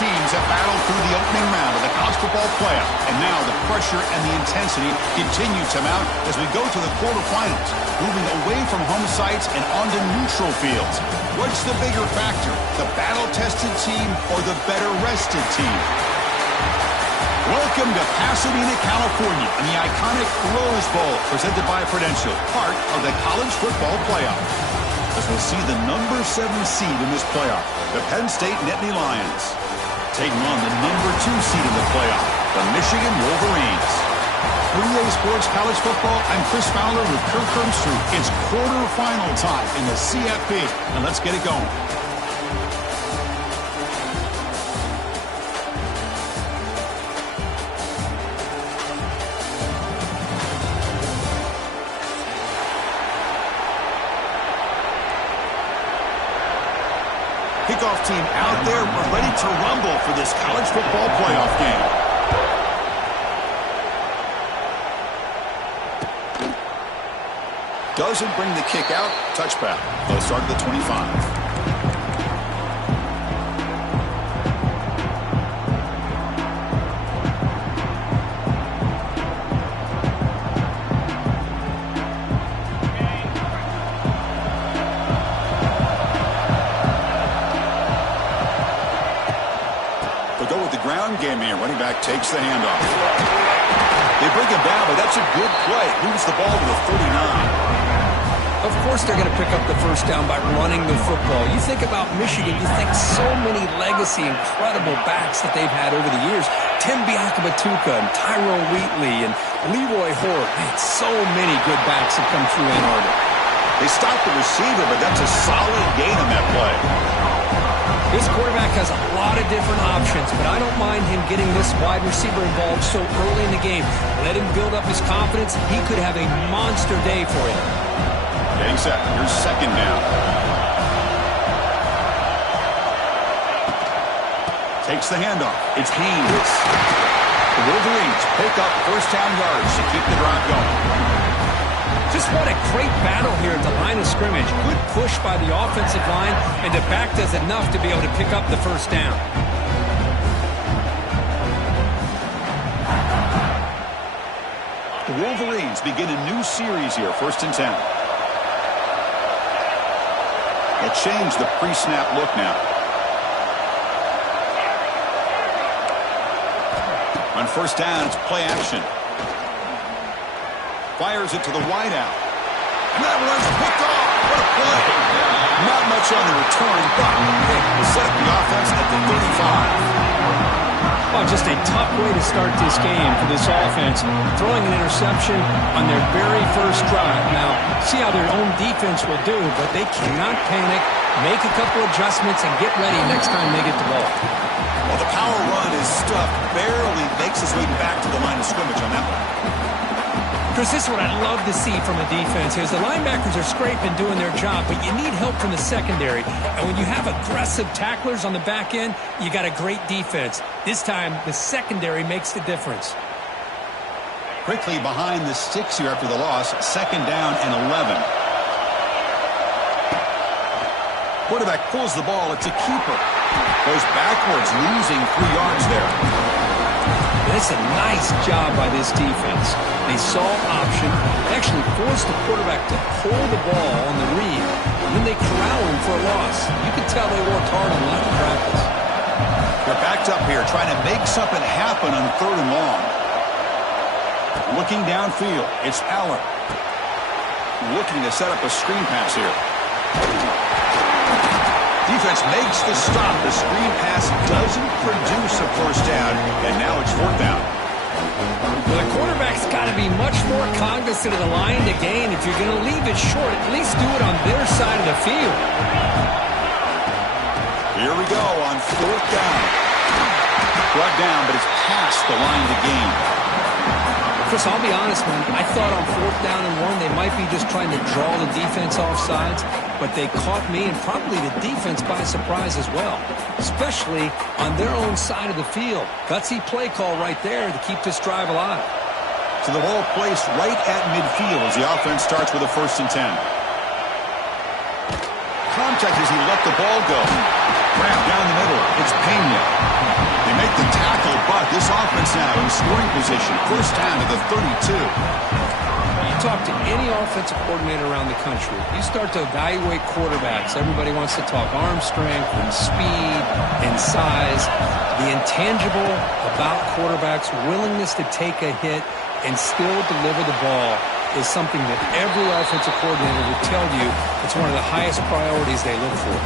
teams have battled through the opening round of the college football playoff, and now the pressure and the intensity continue to mount as we go to the quarterfinals, moving away from home sites and onto neutral fields. What's the bigger factor, the battle-tested team or the better-rested team? Welcome to Pasadena, California, and the iconic Rose Bowl, presented by Prudential, part of the college football playoff. As we'll see the number 7 seed in this playoff, the Penn State Nittany Lions, taking on the number 2 seed in the playoff, the Michigan Wolverines. For EA Sports College Football, I'm Chris Fowler with Kirk Herbstreit. It's quarterfinal time in the CFP, and let's get it going. Kickoff team out there ready to rumble for this college football playoff game. Doesn't bring the kick out. Touchback. They'll start at the 25. Game here. Running back takes the handoff. They bring him down, but that's a good play. Moves the ball to the 39. Of course they're going to pick up the first down by running the football. You think about Michigan, you think so many legacy, incredible backs that they've had over the years. Tim Biakabatuka and Tyrone Wheatley and Leroy Hort. Man, so many good backs have come through Ann Arbor. They stopped the receiver, but that's a solid gain on that play. This quarterback has a lot of different options, but I don't mind him getting this wide receiver involved so early in the game. Let him build up his confidence. He could have a monster day for you. Getting set. Here's second down. Takes the handoff. It's Haynes. The Wolverines pick up first down yards to keep the drive going. Just what a great battle here at the line of scrimmage. Good push by the offensive line, and the back does enough to be able to pick up the first down. The Wolverines begin a new series here, 1st and 10. They'll change the pre-snap look now. On first down, it's play action. Fires it to the wideout. And that one's picked off. What a play. Not much on the return, but Nick will set up the offense at the 35. Oh, just a tough way to start this game for this offense. Throwing an interception on their very first drive. Now, see how their own defense will do, but they cannot panic, make a couple adjustments, and get ready next time they get the ball. Well, the power run is stuffed. Barely makes his way back to the line of scrimmage on that one. Chris, this is what I love to see from a defense is the linebackers are scraping, doing their job, but you need help from the secondary. And when you have aggressive tacklers on the back end, you got a great defense. This time, the secondary makes the difference. Quickly behind the sticks here after the loss, 2nd down and 11. Quarterback pulls the ball. It's a keeper. Goes backwards, losing 3 yards there. It's a nice job by this defense. They saw option, actually forced the quarterback to pull the ball on the read, and then they corral him for a loss. You can tell they worked hard on that in practice. They're backed up here, trying to make something happen on 3rd and long. Looking downfield, it's Allen. Looking to set up a screen pass here. Defense makes the stop. The screen pass doesn't produce a first down, and now it's 4th down. Well, the quarterback's got to be much more cognizant of the line to gain. If you're going to leave it short, at least do it on their side of the field. Here we go on 4th down. Brought down, but it's past the line to gain. Chris, I'll be honest, man. I thought on 4th down and 1, they might be just trying to draw the defense off sides, but they caught me and probably the defense by surprise as well, especially on their own side of the field. Gutsy play call right there to keep this drive alive. So the ball placed right at midfield as the offense starts with a 1st and 10. Contact as he let the ball go. Grab down the middle. It's Pena. They make the tackle, but this offense now in scoring position. First down to the 32. You talk to any offensive coordinator around the country, you start to evaluate quarterbacks. Everybody wants to talk arm strength and speed and size. The intangible about quarterbacks' willingness to take a hit and still deliver the ball is something that every offensive coordinator would tell you it's one of the highest priorities they look for.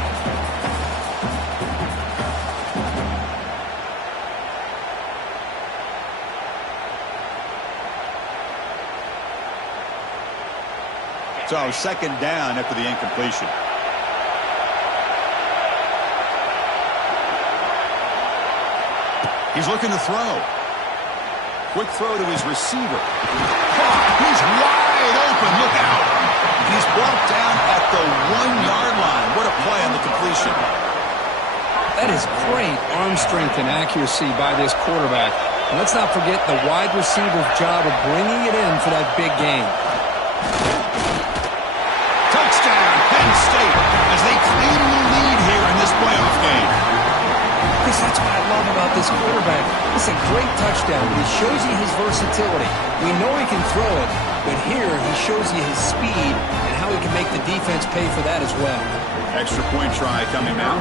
So second down after the incompletion. He's looking to throw. Quick throw to his receiver. He's wide open. Look out. And he's brought down at the 1-yard line. What a play on the completion. That is great arm strength and accuracy by this quarterback. And let's not forget the wide receiver's job of bringing it in for that big game. Touchdown, Penn State, as they claim the lead here in this playoff game. Chris, that's what I love about this quarterback. It's a great touchdown, but he shows you his versatility. We know he can throw it, but here he shows you his speed and how he can make the defense pay for that as well. Extra point try coming now.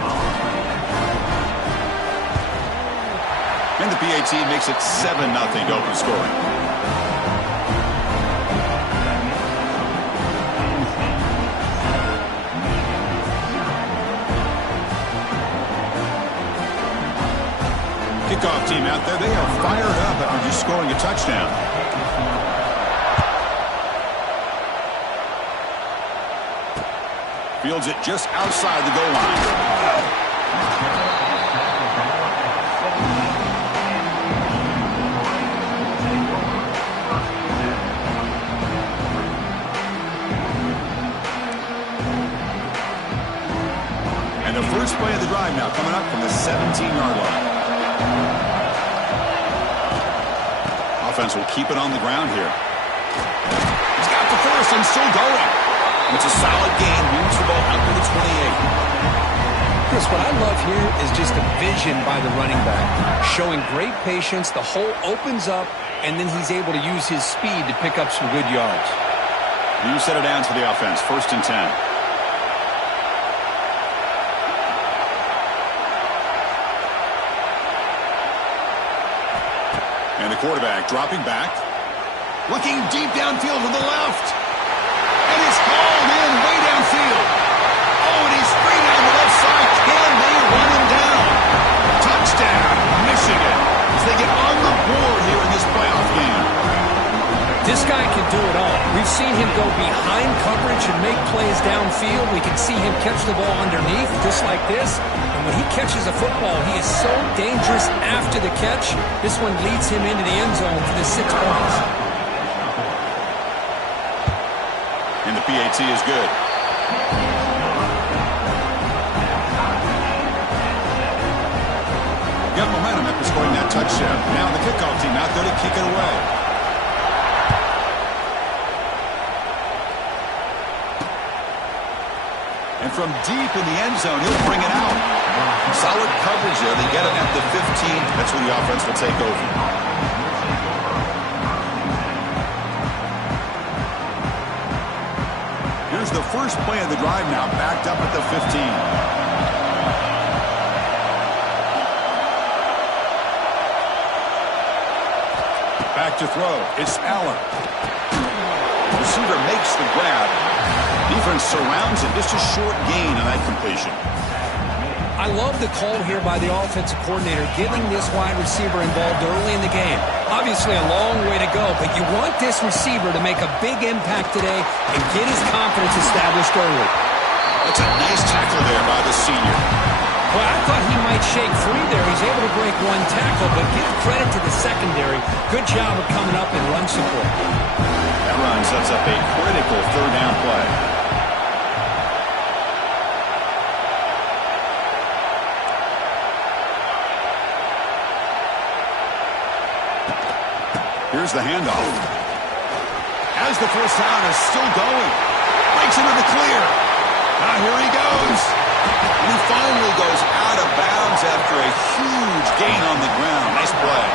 And the PAT makes it 7-0 to open scoring. Kickoff team out there, they are fired up after just scoring a touchdown. Fields it just outside the goal line. And the first play of the drive now coming up from the 17-yard line. Offense will keep it on the ground here. He's got the first and still going. It's a solid gain. Moves the ball out to the 28. Chris, what I love here is just a vision by the running back. Showing great patience. The hole opens up, and then he's able to use his speed to pick up some good yards. New set of downs for the offense. 1st and 10. And the quarterback dropping back. Looking deep downfield to the left. And it's called in way downfield. Oh, and he's free down the left side. Can they run him down? Touchdown, Michigan, as they get on the board here in this playoff game. This guy can do it all. We've seen him go behind coverage and make plays downfield. We can see him catch the ball underneath, just like this. And when he catches a football, he is so dangerous after the catch. This one leads him into the end zone for the 6 points. And the PAT is good. Got momentum after scoring that touchdown. Now the kickoff team out there to kick it away. And from deep in the end zone, he'll bring it out. Solid coverage there. They get it at the 15. That's where the offense will take over. Here's the first play of the drive now, backed up at the 15. Back to throw. It's Allen. Receiver makes the grab. Defense surrounds it. Just a short gain on that completion. I love the call here by the offensive coordinator, giving this wide receiver involved early in the game. Obviously a long way to go, but you want this receiver to make a big impact today and get his confidence established early. That's a nice tackle there by the senior. Well, I thought he might shake free there. He's able to break one tackle, but give credit to the secondary. Good job of coming up and run support. That run sets up a critical 3rd down play. Here's the handoff. As the first down is still going. Breaks into the clear. Now here he goes. And he finally goes out of downs after a huge gain on the ground. Nice play.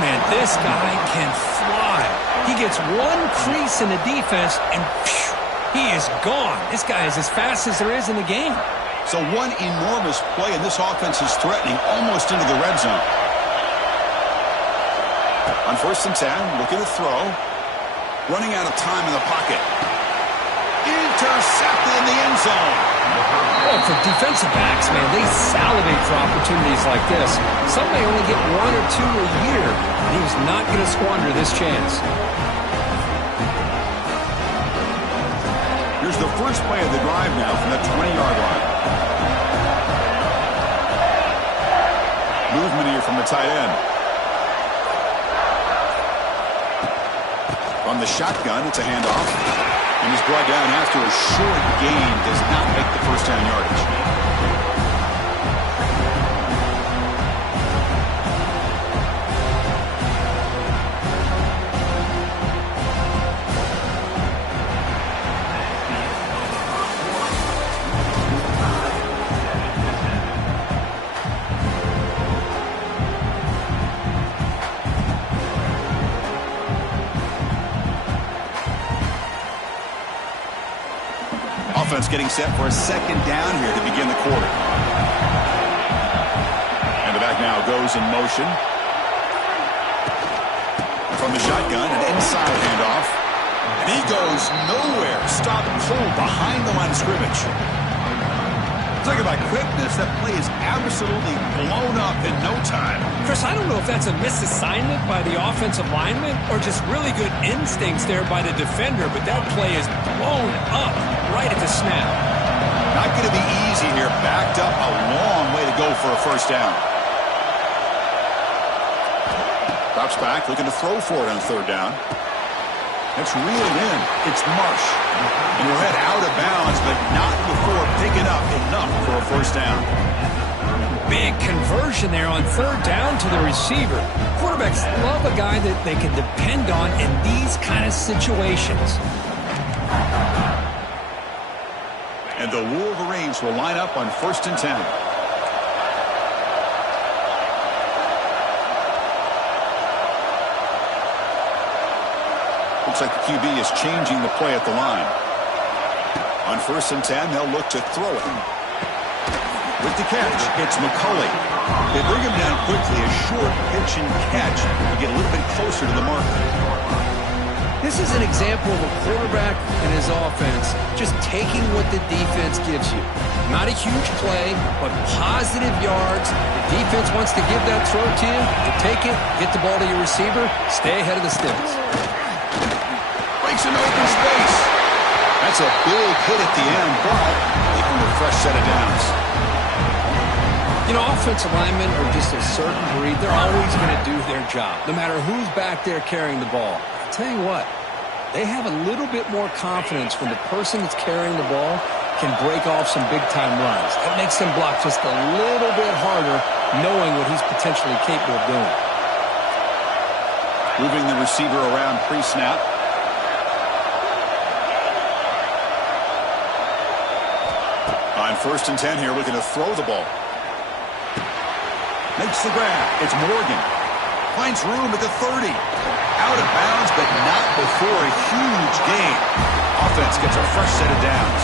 Man, this guy can fly. He gets one crease in the defense, and phew, he is gone. This guy is as fast as there is in the game. So one enormous play, and this offense is threatening almost into the red zone. On 1st and 10, looking to throw. Running out of time in the pocket. Intercepted in the end zone. Oh, for defensive backs, man, they salivate for opportunities like this. Some may only get 1 or 2 a year, and he was not going to squander this chance. Here's the first play of the drive now from the 20-yard line. Movement here from the tight end. From the shotgun, it's a handoff. And he's brought down after a short gain. Does not make the first down yardage. Offense getting set for a second down here to begin the quarter. And the back now goes in motion. From the shotgun, an inside handoff. And he goes nowhere. Stop cold behind the line of scrimmage. Talk about quickness. That play is absolutely blown up in no time. Chris, I don't know if that's a misassignment by the offensive lineman or just really good instincts there by the defender, but that play is blown up right at the snap. Not going to be easy here. Backed up a long way to go for a first down. Drops back, looking to throw for it on 3rd down. That's reeled in. It's Marsh. And he'll head out of bounds, but not before picking up enough for a first down. Big conversion there on 3rd down to the receiver. Quarterbacks love a guy that they can depend on in these kind of situations. And the Wolverines will line up on 1st and 10. Looks like the QB is changing the play at the line. On 1st and 10, they'll look to throw it. With the catch, it's McCulley. They bring him down quickly, a short pitch and catch to get a little bit closer to the marker. This is an example of a quarterback and his offense just taking what the defense gives you. Not a huge play, but positive yards. The defense wants to give that throw to you. You take it, get the ball to your receiver, stay ahead of the sticks. Breaks an open space. That's a big hit at the end, but they earned a fresh set of downs. You know, offensive linemen are just a certain breed. They're always going to do their job, no matter who's back there carrying the ball. I'll tell you what, they have a little bit more confidence when the person that's carrying the ball can break off some big-time runs. That makes them block just a little bit harder, knowing what he's potentially capable of doing. Moving the receiver around pre-snap. On 1st and 10 here, looking to throw the ball. Makes the grab. It's Morgan. Finds room at the 30. Out of bounds, but not before a huge gain. Offense gets a fresh set of downs.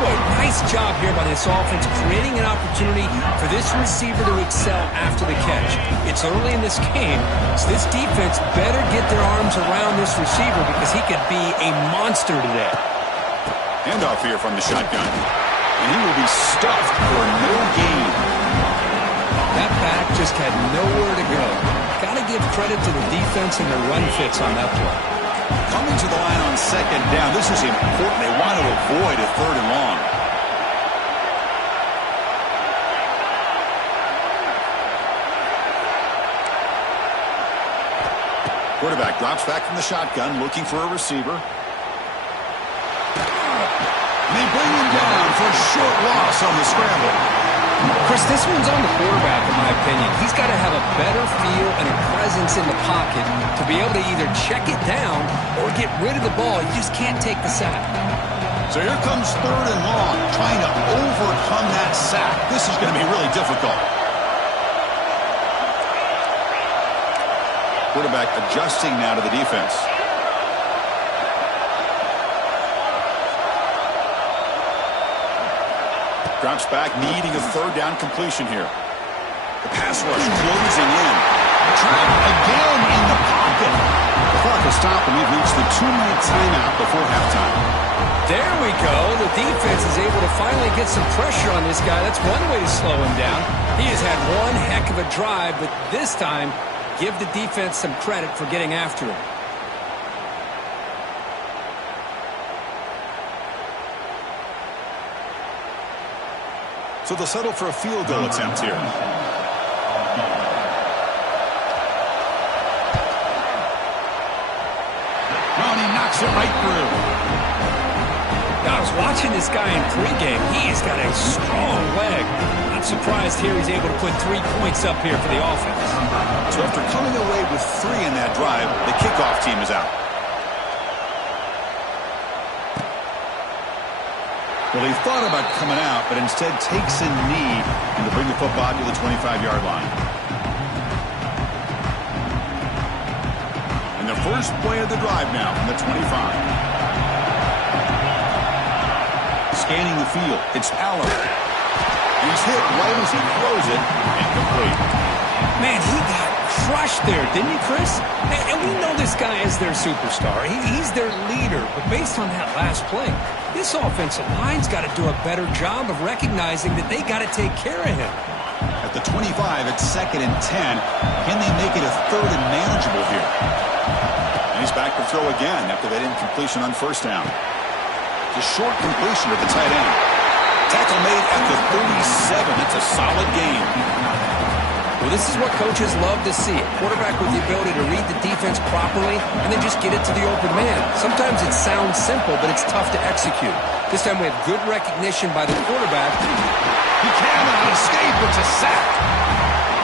Boy, nice job here by this offense, creating an opportunity for this receiver to excel after the catch. It's early in this game, so this defense better get their arms around this receiver because he could be a monster today. Handoff here from the shotgun. And he will be stuffed for no gain. That back just had nowhere to go. Got to give credit to the defense and their run fits on that play. Coming to the line on 2nd down. This is important. They want to avoid a 3rd and long. Quarterback drops back from the shotgun, looking for a receiver. And they bring him down for a short loss on the scramble. Chris, this one's on the quarterback, in my opinion. He's got to have a better feel and a presence in the pocket to be able to either check it down or get rid of the ball. You just can't take the sack. So here comes 3rd and long, trying to overcome that sack. This is going to be really difficult. Quarterback adjusting now to the defense. Drops back, needing a 3rd down completion here. The pass rush closing in. Trapped again in the pocket. The clock will stop, and we've reached the 2-minute timeout before halftime. There we go. The defense is able to finally get some pressure on this guy. That's one way to slow him down. He has had one heck of a drive, but this time, give the defense some credit for getting after him. So they'll settle for a field goal attempt here. Well, he knocks it right through. I was watching this guy in pregame. He's got a strong leg. Not surprised here he's able to put 3 points up here for the offense. So after coming away with 3 in that drive, the kickoff team is out. Well, he thought about coming out, but instead takes a knee and to bring the football to the 25-yard line. And the first play of the drive now from the 25. Scanning the field, it's Aller. He's hit right as he throws it, incomplete. Man, he got crushed there, didn't he, Chris? And we know this guy is their superstar. He's their leader. But based on that last play, this offensive line's got to do a better job of recognizing that they got to take care of him. At the 25, it's 2nd and 10. Can they make it a 3rd and manageable here? And he's back to throw again after that incompletion on 1st down. The short completion to the tight end. Tackle made at the 37. That's a solid gain. Well, this is what coaches love to see. A quarterback with the ability to read the defense properly and then just get it to the open man. Sometimes it sounds simple, but it's tough to execute. This time we have good recognition by the quarterback. He cannot escape. It's a sack.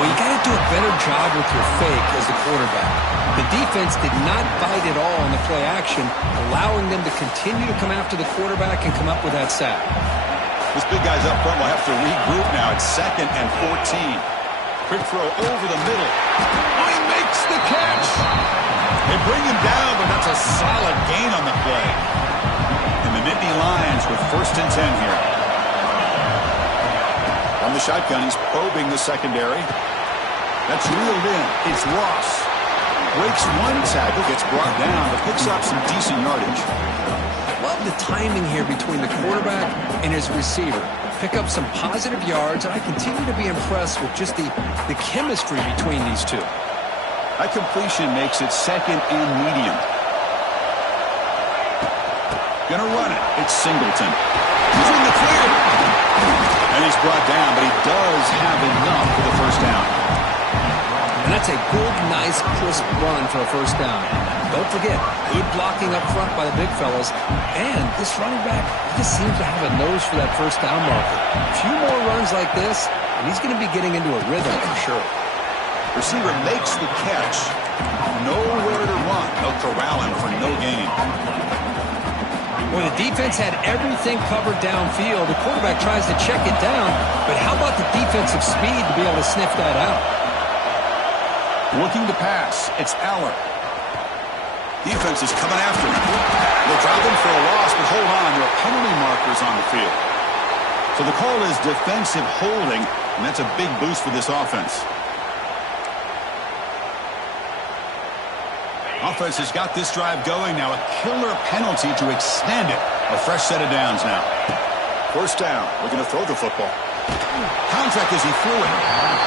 Well, you got to do a better job with your fake as the quarterback. The defense did not bite at all on the play action, allowing them to continue to come after the quarterback and come up with that sack. This big guy's up front will have to regroup now. It's 2nd and 14. Quick throw over the middle. Oh, he makes the catch. They bring him down, but that's a solid gain on the play. And the Nittany Lions with 1st and 10 here. On the shotgun, he's probing the secondary. That's reeled in. It's Ross. Breaks one tackle, gets brought down, but picks up some decent yardage. Love the timing here between the quarterback and his receiver. Pick up some positive yards, and I continue to be impressed with just the chemistry between these two. That completion makes it 2nd and medium. Gonna run it. It's Singleton. He's in the clear. And he's brought down, but he does have enough for the 1st down. And that's a good, nice, crisp run for a 1st down. Don't forget, good blocking up front by the big fellas. And this running back just seems to have a nose for that 1st down marker. A few more runs like this, and he's going to be getting into a rhythm for sure. Receiver makes the catch. Nowhere to run. They'll corral him for no gain. Well, the defense had everything covered downfield. The quarterback tries to check it down, but how about the defensive speed to be able to sniff that out? Looking to pass. It's Aller. Defense is coming after him. They'll drive him for a loss, but hold on. There are penalty markers on the field. So the call is defensive holding, and that's a big boost for this offense. Offense has got this drive going now. A killer penalty to extend it. A fresh set of downs now. 1st down. Looking to throw the football. Contact as he threw it.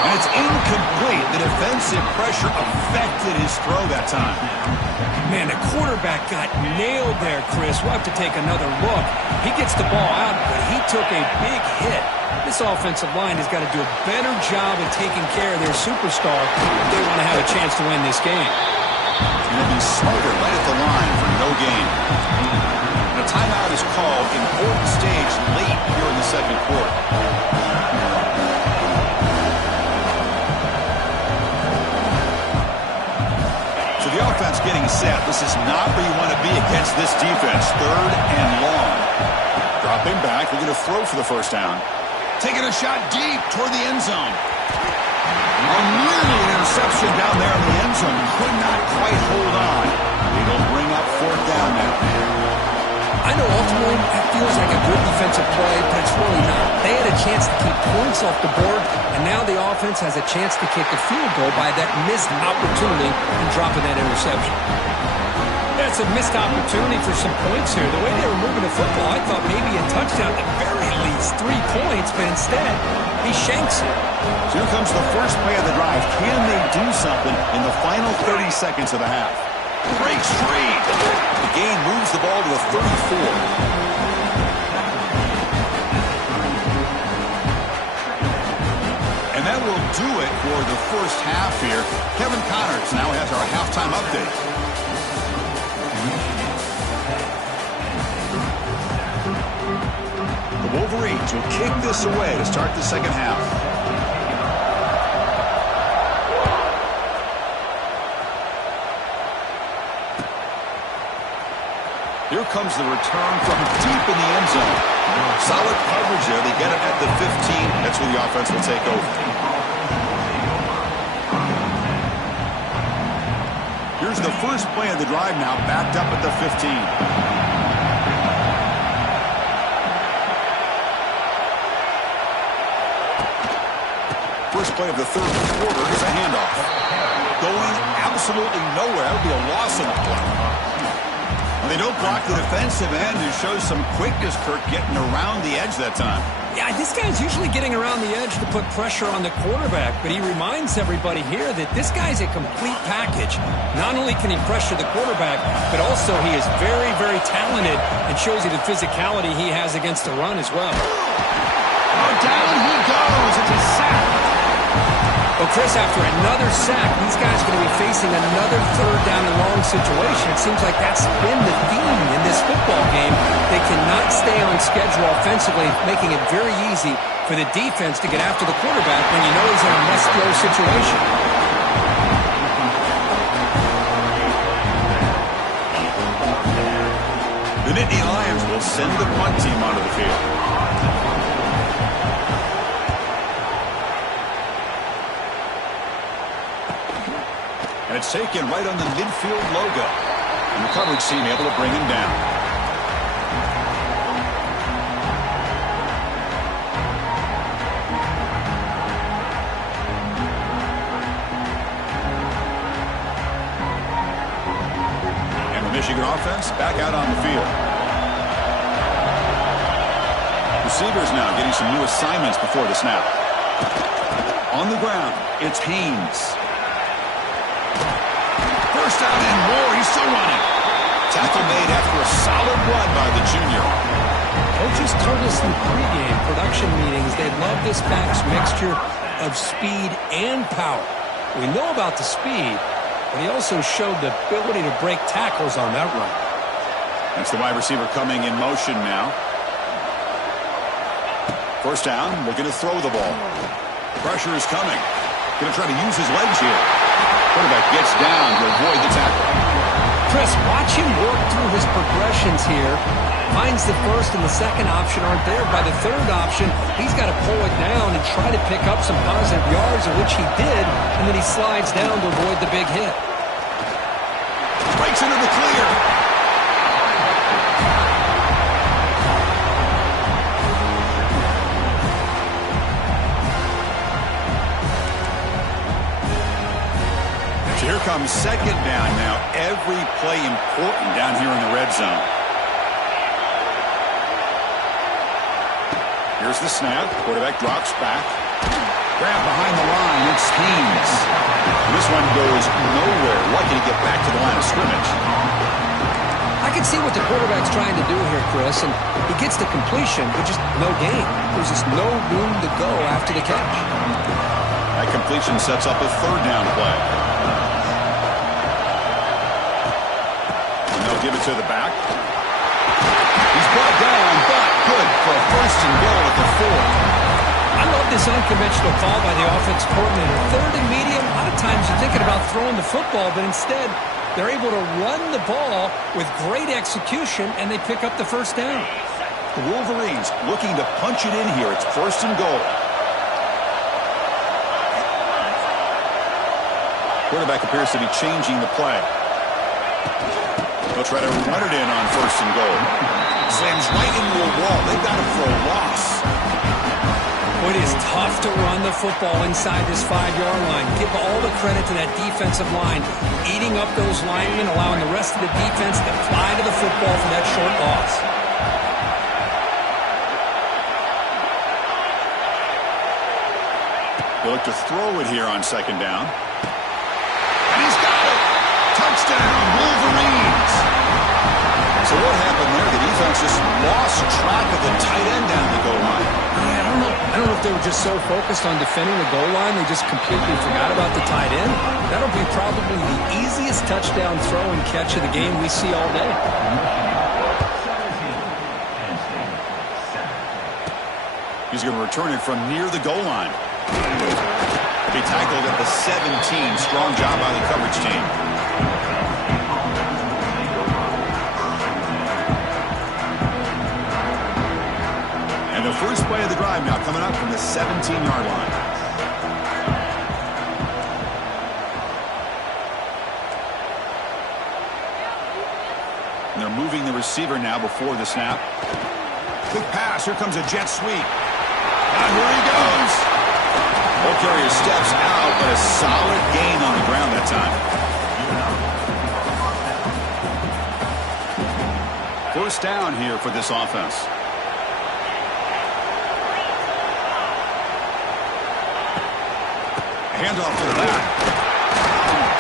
And it's incomplete. The defensive pressure affected his throw that time. Man, the quarterback got nailed there, Chris. We'll have to take another look. He gets the ball out, but he took a big hit. This offensive line has got to do a better job of taking care of their superstar if they want to have a chance to win this game. And they'll be smarter right at the line for no gain. And a timeout is called. Important stage late here in the 2nd quarter. So the offense getting set. This is not where you want to be against this defense. 3rd and long. Dropping back, we're going to throw for the first down. Taking a shot deep toward the end zone. Nearly an interception down there in the end zone. Could not quite hold on. It'll bring up fourth down now. I know ultimately that feels like a good defensive play, but it's really not. They had a chance to keep points off the board, and now the offense has a chance to kick a field goal by that missed opportunity and dropping that interception. That's a missed opportunity for some points here. The way they were moving the football, I thought maybe a touchdown, at the very least 3 points, but instead, he shanks it. So here comes the first play of the drive. Can they do something in the final 30 seconds of the half? Breaks free. The gain moves the ball to the 34. And that will do it for the first half here. Kevin Connors now has our halftime update. The Wolverines will kick this away to start the second half. Here comes the return from deep in the end zone. Solid coverage there. They get it at the 15. That's where the offense will take over. Here's the first play of the drive now, backed up at the 15. First play of the third quarter is a handoff. Going absolutely nowhere. That would be a loss on the play. They don't block the defensive end and show some quickness, Kirk, getting around the edge that time. Yeah, this guy's usually getting around the edge to put pressure on the quarterback, but he reminds everybody here that this guy's a complete package. Not only can he pressure the quarterback, but also he is very, very talented and shows you the physicality he has against the run as well. Oh, down he goes. It's a sack. Well, Chris, after another sack, these guys are going to be facing another third down and long situation. It seems like that's been the theme in this football game. They cannot stay on schedule offensively, making it very easy for the defense to get after the quarterback when you know he's in a must-throw situation. The Nittany Lions will send the punt team onto the field. And it's taken right on the midfield logo. And the coverage team able to bring him down. And the Michigan offense back out on the field. Receivers now getting some new assignments before the snap. On the ground, it's Haynes. First down and more. He's still running. Tackle made after a solid run by the junior. Coaches told us in pregame production meetings they love this back's mixture of speed and power. We know about the speed, but he also showed the ability to break tackles on that run. That's the wide receiver coming in motion now. First down, looking to throw the ball. Pressure is coming. Going to try to use his legs here. Quarterback gets down to avoid the tackle. Chris, watch him work through his progressions here. Finds the first and the second option aren't there. By the third option, he's got to pull it down and try to pick up some positive yards, of which he did, and then he slides down to avoid the big hit. Breaks into the clear. So here comes second down now. Every play important down here in the red zone. Here's the snap. Quarterback drops back. Grab behind the line. It's Haynes. This one goes nowhere. Lucky to get back to the line of scrimmage. I can see what the quarterback's trying to do here, Chris, and he gets the completion, but just no gain. There's just no room to go after the catch. That completion sets up a third down play. Give it to the back. He's brought down, but good for a first and goal at the 4. I love this unconventional call by the offense coordinator. Third and medium, a lot of times you're thinking about throwing the football, but instead they're able to run the ball with great execution, and they pick up the first down. The Wolverines looking to punch it in here. It's 1st and goal. Quarterback appears to be changing the play. They'll try to run it in on 1st and goal. Slams right into a wall. They've got him for a loss. It is tough to run the football inside this 5-yard line. Give all the credit to that defensive line, eating up those linemen, allowing the rest of the defense to fly to the football for that short loss. They look to throw it here on 2nd down. And he's got it! Touchdown, Wolverines! So what happened there? The defense just lost track of the tight end down the goal line. Yeah, I don't know if they were just so focused on defending the goal line they just completely forgot about the tight end. That'll be probably the easiest touchdown throw and catch of the game we see all day. He's going to return it from near the goal line. He'll be tackled at the 17. Strong job by the coverage team. And the first play of the drive now coming up from the 17-yard line. And they're moving the receiver now before the snap. Quick pass. Here comes a jet sweep. And here he goes. Ball carrier steps out, but a solid gain on the ground that time. 1st down here for this offense. Handoff to the back.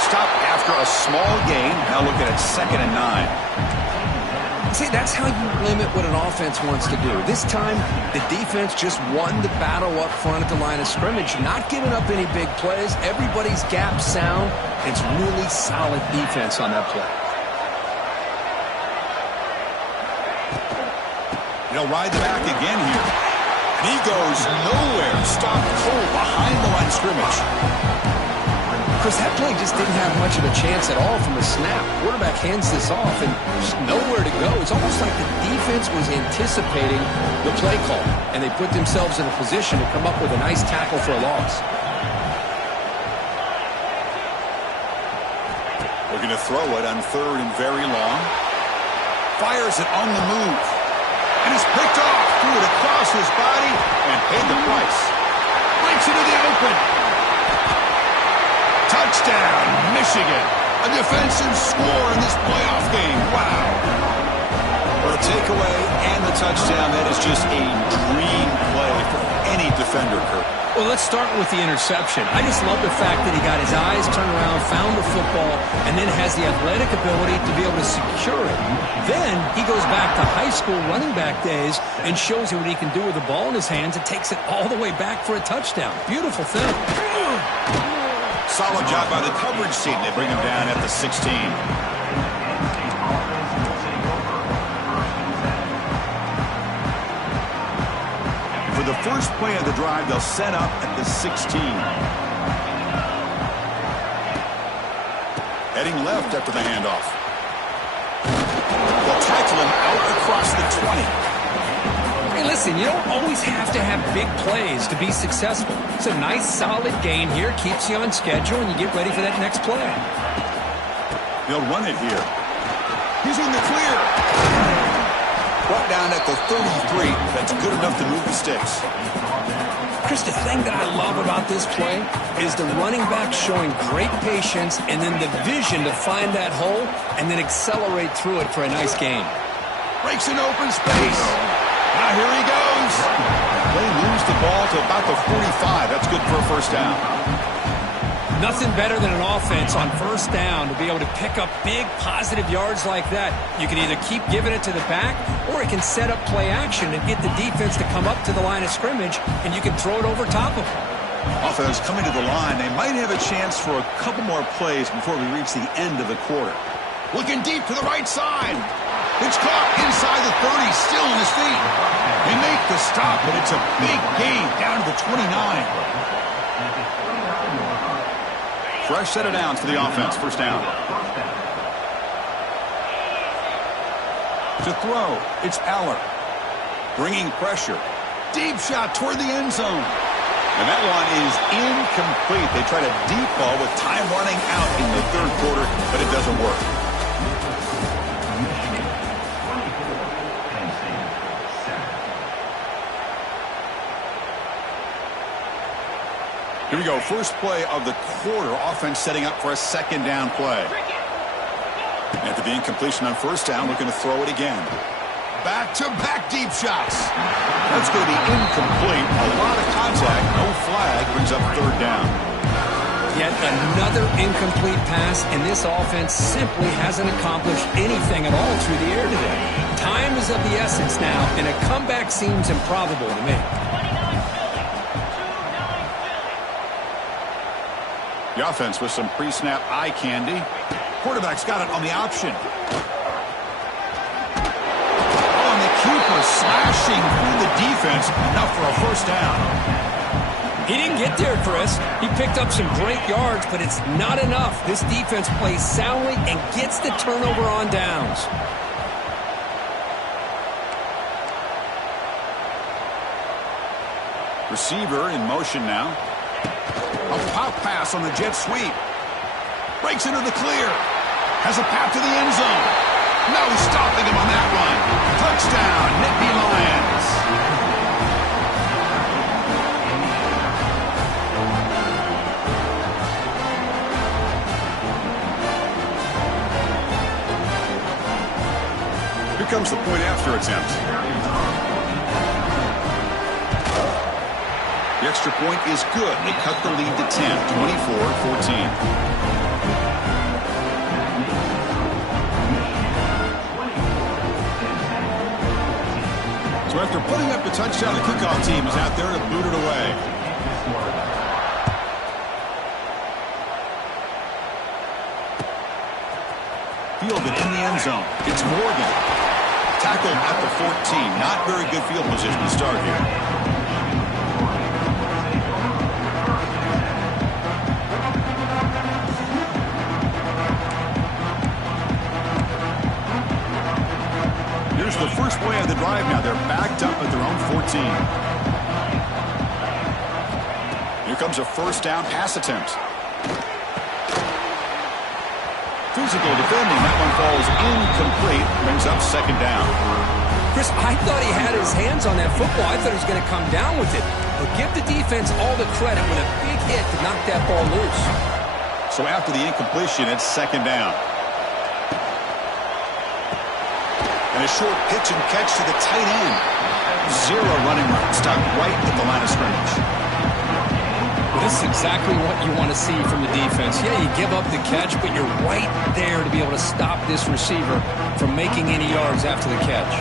Stop after a small gain. Now looking at 2nd and 9. See, that's how you limit what an offense wants to do. This time, the defense just won the battle up front at the line of scrimmage, not giving up any big plays. Everybody's gap sound. It's really solid defense on that play. They'll ride the back again here. And he goes nowhere. Stopped cold behind the line of scrimmage. Chris, that play just didn't have much of a chance at all from the snap. Quarterback hands this off and there's nowhere to go. It's almost like the defense was anticipating the play call, and they put themselves in a position to come up with a nice tackle for a loss. We're going to throw it on 3rd and very long. Fires it on the move. And it's picked off. Threw it across his body and paid the price. Breaks into the open. Touchdown, Michigan. A defensive score in this playoff game. Wow. For the takeaway and the touchdown, that is just a dream play for any defender, Kurt. Well, let's start with the interception. I just love the fact that he got his eyes turned around, found the football, and then has the athletic ability to be able to secure it. Then he goes back to high school running back days and shows you what he can do with the ball in his hands and takes it all the way back for a touchdown. Beautiful thing. Solid job by the coverage team. They bring him down at the 16. For the first play of the drive, they'll set up at the 16. Heading left after the handoff. They'll tackle him out across the 20. Hey, listen, you don't always have to have big plays to be successful. It's a nice, solid game here. Keeps you on schedule, and you get ready for that next play. They'll run it here. He's in the clear. Brought down at the 33. That's good enough to move the sticks. Chris, the thing that I love about this play is the running back showing great patience and then the vision to find that hole and then accelerate through it for a nice gain. Breaks an open space. Now here he goes. They lose the ball to about the 45. That's good for a first down. Nothing better than an offense on first down to be able to pick up big positive yards like that. You can either keep giving it to the back or it can set up play action and get the defense to come up to the line of scrimmage and you can throw it over top of them. Offense coming to the line. They might have a chance for a couple more plays before we reach the end of the quarter. Looking deep to the right side. It's caught inside the 30, still on his feet. They make the stop, but it's a big gain down to the 29. Fresh set of downs for the offense. First down. To throw, it's Aller. Bringing pressure. Deep shot toward the end zone. And that one is incomplete. They try to deep ball with time running out in the third quarter, but it doesn't work. Here we go. First play of the quarter. Offense setting up for a second down play. After the incompletion on first down, looking to throw it again. Back-to-back deep shots. That's going to be incomplete. A lot of contact. No flag. Brings up third down. Yet another incomplete pass, and this offense simply hasn't accomplished anything at all through the air today. Time is of the essence now, and a comeback seems improbable to me. The offense with some pre-snap eye candy. Quarterback's got it on the option. Keeper slashing through the defense, enough for a first down. He didn't get there, Chris. He picked up some great yards, but it's not enough. This defense plays soundly and gets the turnover on downs. Receiver in motion now. A pop pass on the jet sweep. Breaks into the clear. Has a path to the end zone. No stopping him on that one. Touchdown, Nittany Lions. Here comes the point after attempt. The extra point is good. They cut the lead to 10, 24-14. So after putting up a touchdown, the kickoff team is out there to boot it away. Fielded in the end zone. It's Morgan. Tackled at the 14. Not very good field position to start here. Here's the first play of the drive now. They're backed up at their own 14. Here comes a first down pass attempt. Physical defending. That one falls incomplete. Brings up second down. Chris, I thought he had his hands on that football. I thought he was going to come down with it. But give the defense all the credit with a big hit to knock that ball loose. So after the incompletion, it's second down. And a short pitch and catch to the tight end. Zero running route. Stopped right at the line of scrimmage. Well, this is exactly what you want to see from the defense. Yeah, you give up the catch, but you're right there to be able to stop this receiver from making any yards after the catch.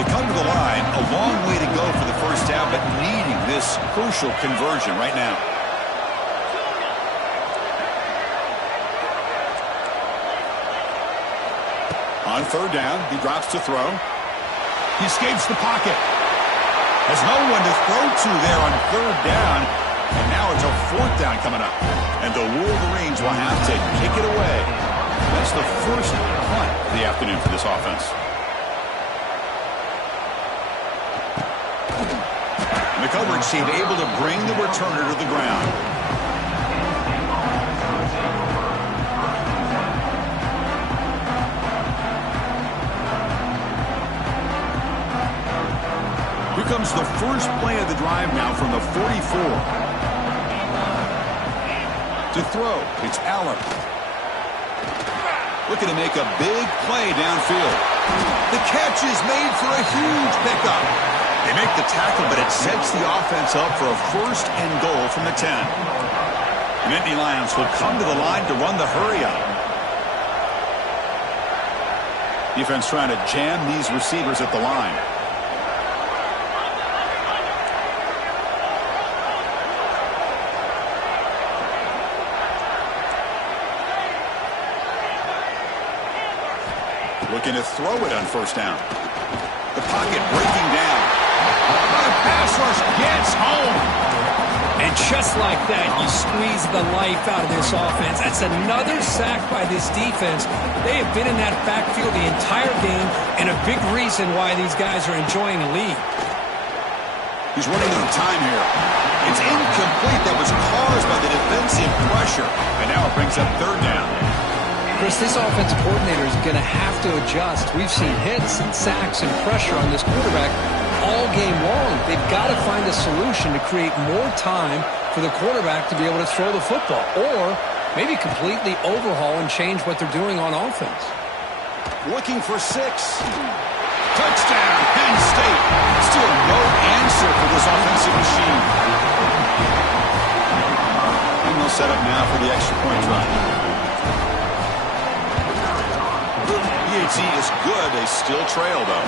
They come to the line. A long way to go for the first down, but needing this crucial conversion right now. On third down, he drops to throw. He escapes the pocket. Has no one to throw to there on third down. And now it's a fourth down coming up. And the Wolverines will have to kick it away. That's the first punt of the afternoon for this offense. And the coverage team able to bring the returner to the ground. Here comes the first play of the drive now from the 44. To throw, it's Allen. Looking to make a big play downfield. The catch is made for a huge pickup. They make the tackle, but it sets the offense up for a first and goal from the 10. The Nittany Lions will come to the line to run the hurry-up. Defense trying to jam these receivers at the line. Looking to throw it on first down. The pocket breaking down. The pass rush gets home. And just like that, you squeeze the life out of this offense. That's another sack by this defense. They have been in that backfield the entire game, and a big reason why these guys are enjoying a lead. He's running out of time here. It's incomplete. That was caused by the defensive pressure. And now it brings up third down. Chris, this offensive coordinator is going to have to adjust. We've seen hits and sacks and pressure on this quarterback all game long. They've got to find a solution to create more time for the quarterback to be able to throw the football, or maybe completely overhaul and change what they're doing on offense. Looking for 6. Touchdown, Penn State. Still no answer for this offensive machine. And they'll set up now for the extra point drive. PAT is good. They still trail, though.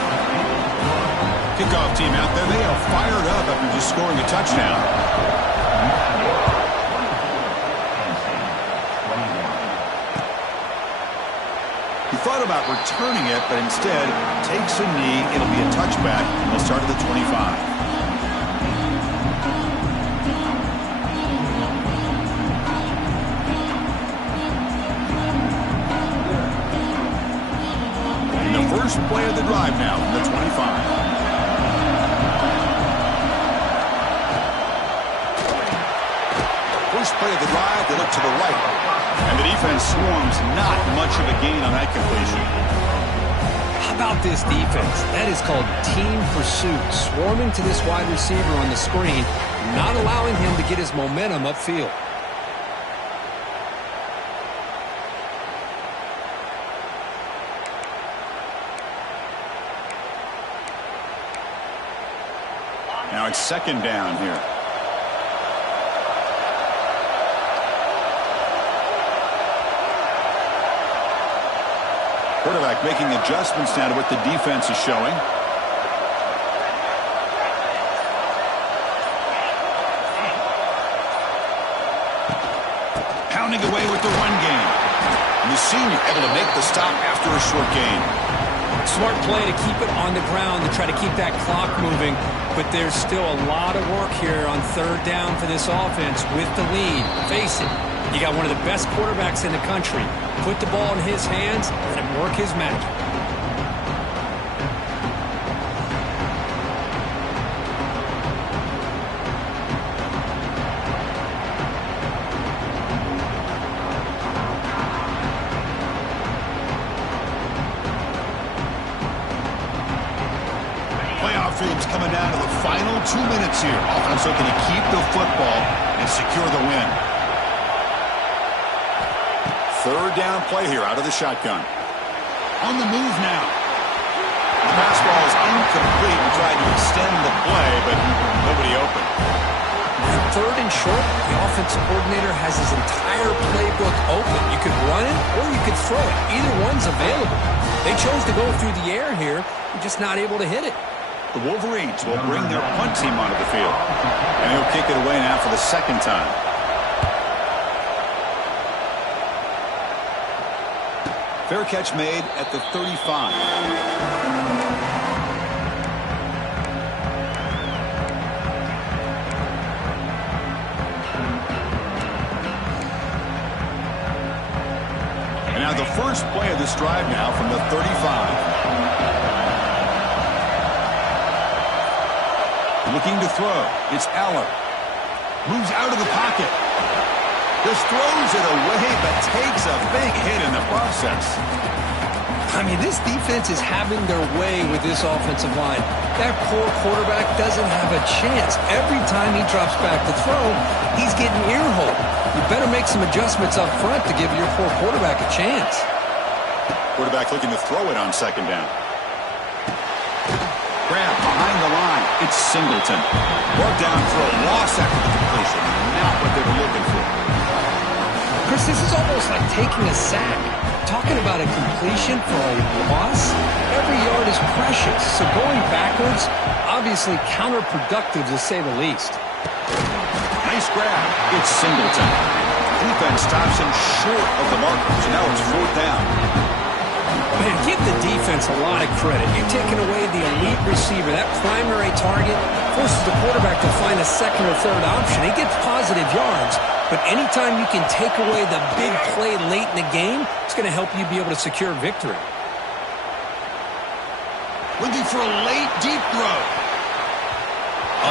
Kickoff team out there. They are fired up after just scoring a touchdown. He thought about returning it, but instead takes a knee. It'll be a touchback, and they'll start at the 25. And the first play of the drive now from the 25. First play of the drive, they look to the right. And the defense swarms, not much of a gain on that completion. How about this defense? That is called team pursuit. Swarming to this wide receiver on the screen, not allowing him to get his momentum upfield. Now it's second down here. Quarterback making adjustments now to what the defense is showing. Pounding away with the run game. And the senior able to make the stop after a short gain. Smart play to keep it on the ground to try to keep that clock moving. But there's still a lot of work here on third down for this offense with the lead. Face it. You got one of the best quarterbacks in the country. Put the ball in his hands, let him work his magic. Playoff dreams coming down to the final 2 minutes here. Offense looking to keep the football and secure the win. Third down play here out of the shotgun. On the move now. The pass ball is incomplete. We tried to extend the play, but nobody open. Third and short, the offensive coordinator has his entire playbook open. You could run it or you could throw it. Either one's available. They chose to go through the air here. They're just not able to hit it. The Wolverines will bring their punt team onto the field. And he'll kick it away now for the second time. Fair catch made at the 35. And now the first play of this drive now from the 35. Looking to throw. It's Aller. Moves out of the pocket. Just throws it away, but takes a big hit in the process. I mean, this defense is having their way with this offensive line. That poor quarterback doesn't have a chance. Every time he drops back to throw, he's getting ear-holed. You better make some adjustments up front to give your poor quarterback a chance. Quarterback looking to throw it on second down. Grab behind the line. It's Singleton. Brought down for a loss after the completion. Not what they were looking for. Chris, this is almost like taking a sack. Talking about a completion for a loss, every yard is precious. So going backwards, obviously counterproductive to say the least. Nice grab. It's Singleton. Defense stops him short of the marker. So now it's fourth down. Man, give the defense defense a lot of credit. You've taken away the elite receiver, that primary target, forces the quarterback to find a second or third option. He gets positive yards, but anytime you can take away the big play late in the game, it's going to help you be able to secure victory. Looking for a late, deep throw.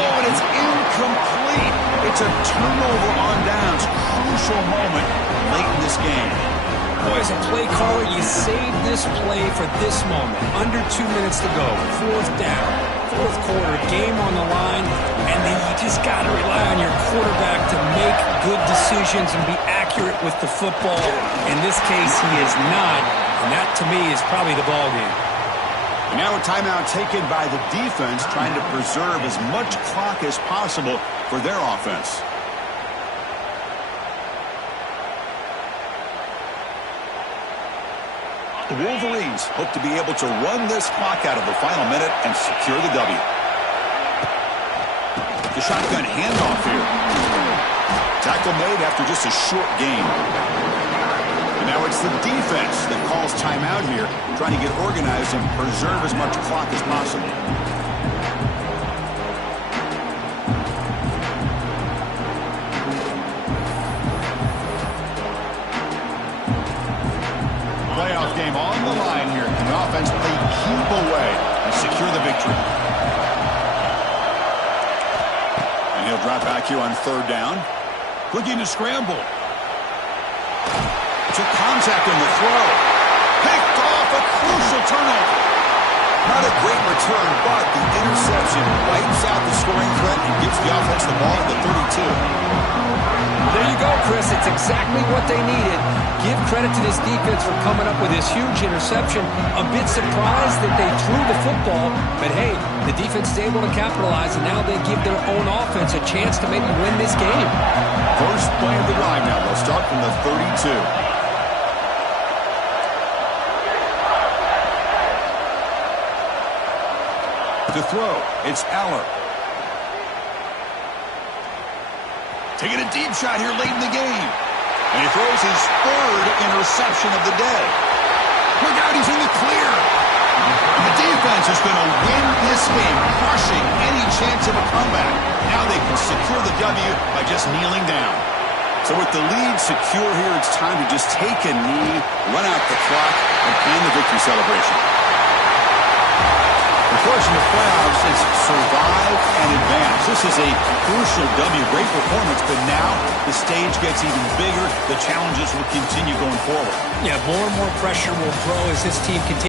Oh, and it's incomplete. It's a turnover on downs. Crucial moment late in this game. Boy, as a play caller, you save this play for this moment. Under 2 minutes to go. Fourth down. Fourth quarter. Game on the line. And then you just got to rely on your quarterback to make good decisions and be accurate with the football. In this case, he is not. And that, to me, is probably the ballgame. And now a timeout taken by the defense, trying to preserve as much clock as possible for their offense. The Wolverines hope to be able to run this clock out of the final minute and secure the W. The shotgun handoff here. Tackle made after just a short gain. And now it's the defense that calls timeout here, trying to get organized and preserve as much clock as possible. Playoff game on the line here. The offense played keep away and secure the victory. And he'll drop back here on third down. Looking to scramble. Took contact on the throw. Picked off, a crucial turnover. Not a great return, but the interception wipes out the scoring threat and gives the offense the ball at the 32. There you go, Chris. It's exactly what they needed. Give credit to this defense for coming up with this huge interception. A bit surprised that they threw the football, but hey, the defense is able to capitalize, and now they give their own offense a chance to maybe win this game. First play of the drive now. They'll start from the 32. To throw, it's Aller. Taking a deep shot here late in the game. And he throws his third interception of the day. Look out, he's in the clear. And the defense is going to win this game, crushing any chance of a comeback. Now they can secure the W by just kneeling down. So with the lead secure here, it's time to just take a knee, run out the clock, and plan the victory celebration. Of course, in the playoffs, it's survive and advance. This is a crucial W. Great performance, but now the stage gets even bigger. The challenges will continue going forward. Yeah, more and more pressure will grow as this team continues.